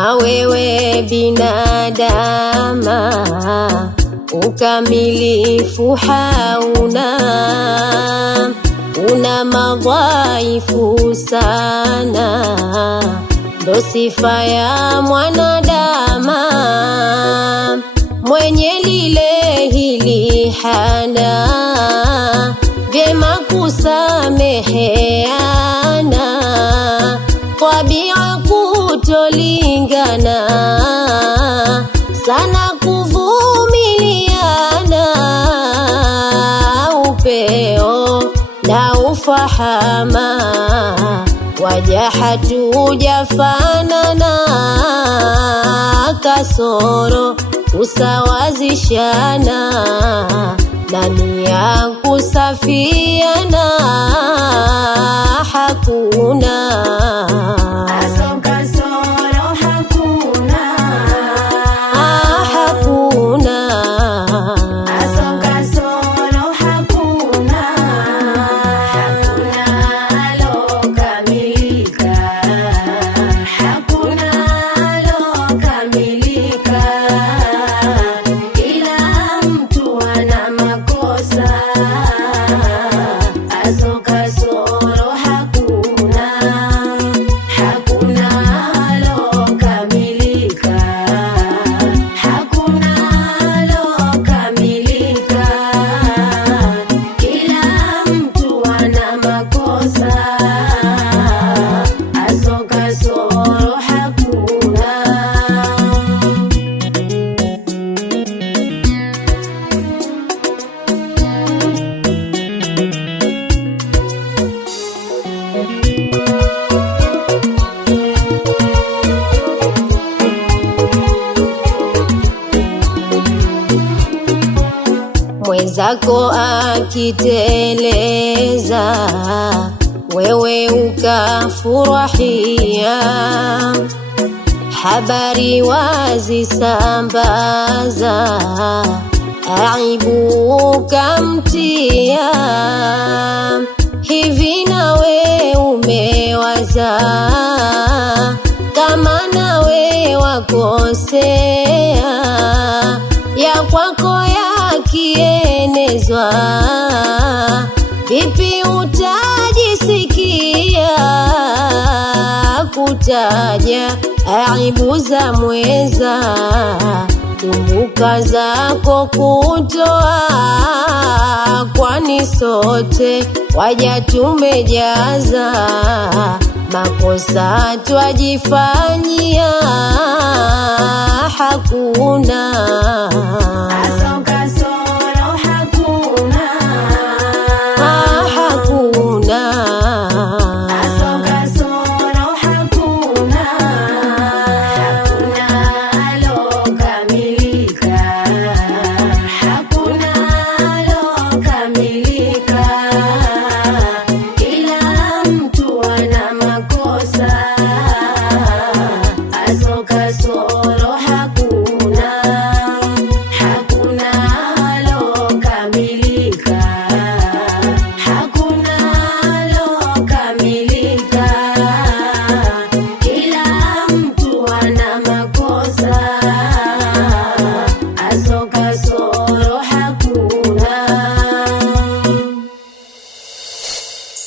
kama wewe binadama, ukamilifu hauna, una madhaifu sana, ndo sifa ya mwanadama. Mwenye lile hili hana, vyema kusameheana, tabia kutolingana, sana kuvumiliana, upeo na ufahama, waja hatujafanana, kasoro kusawazishana, na nia kusafiana hakuna. Mwenzako akiteleza, wewe ukafurahia, habari wazisambaza, aibu ukamtia. Hivi nawe umewaza, kama nawe wakosea, ya kwako yakienezwa, vipi utajisikia kutaja aibu za mweza? Kumbuka zako kutoa, kwani sote waja tumejaza, makosa twajifanyia hakuna.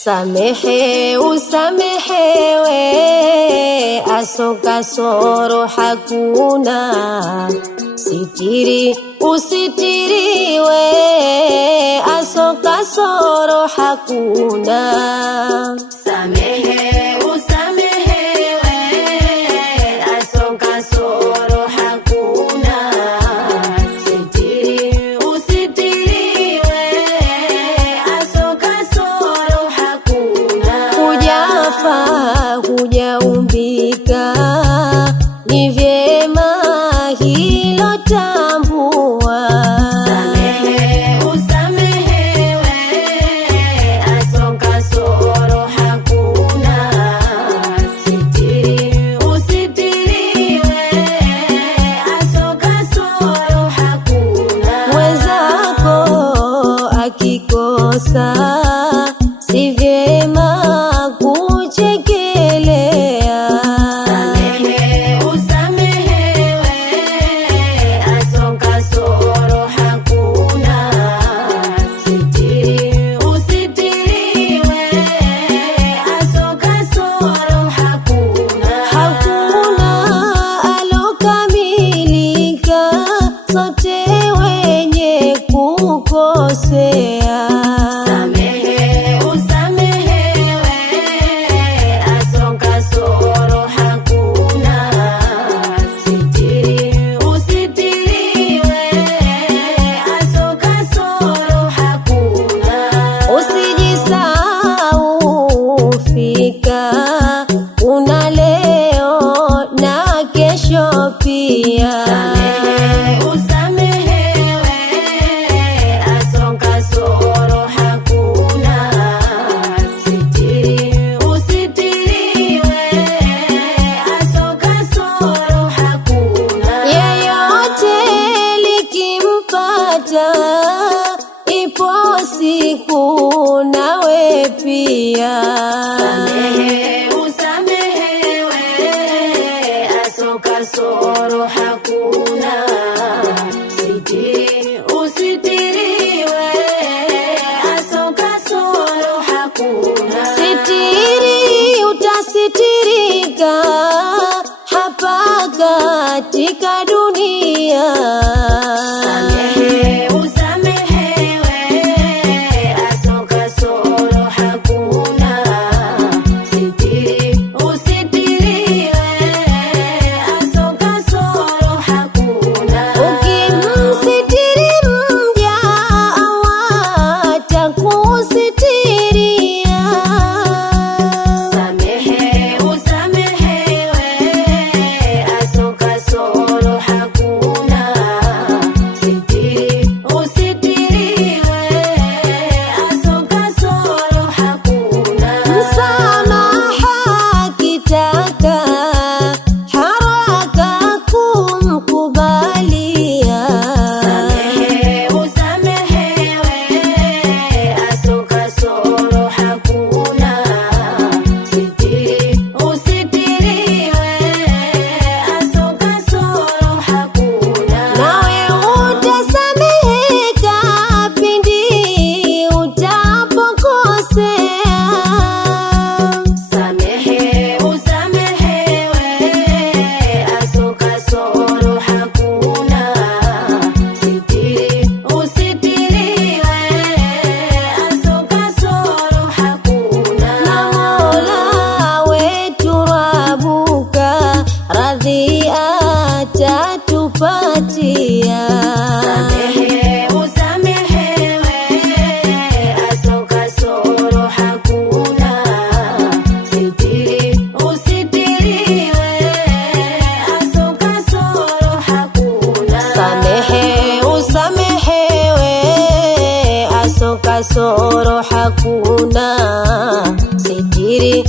Samehe usamehewe, aso kasoro hakuna, sitiri usitiriwe, aso kasoro hakuna. Samehe usamehewe, aso kasoro hakuna, sitiri usitiriwe, aso kasoro hakuna. Hujafa hujaumbika, ni vyema hilo tambua. Samehe usamehewe, aso kasoro hakuna, sitiri usitiriwe, aso kasoro hakuna. Mwenzako akikosa, si vyema kuchekelea. Samehe usamehewe, utapata, ipo siku nawe pia. Samehe usamehewe, aso kasoro hakuna. Sitiri usitiriwe, aso kasoro hakuna. Sitiri utasitirika hapa katika dunia. Samehe usamehewe, aso kasoro hakuna. Sitiri usitiriwe, aso kasoro hakuna. Ukimsitiri mja Allah atakusitiria. Samehe usamehewe, aso kasoro hakuna. Sitiri usitiriwe, aso kasoro hakuna. Msamaha kitaka haraka kumkubalia. Samehe usamehewe, aso kasoro hakuna. Sitiri usitiriwe, aso kasoro hakuna. Nawe utasameheka pindi utapokosea. Samehe usamehewe, aso kasoro hakuna. Sitiri usitiriwe, aso kasoro hakuna. Na Mola wetu Rabuka radhi atatupatia. Samehe usamehewe, aso kasoro hakuna. Sitiri usitiriwe, aso kasoro hakuna. Samehe usamehewe, aso kasoro hakuna. Sitiri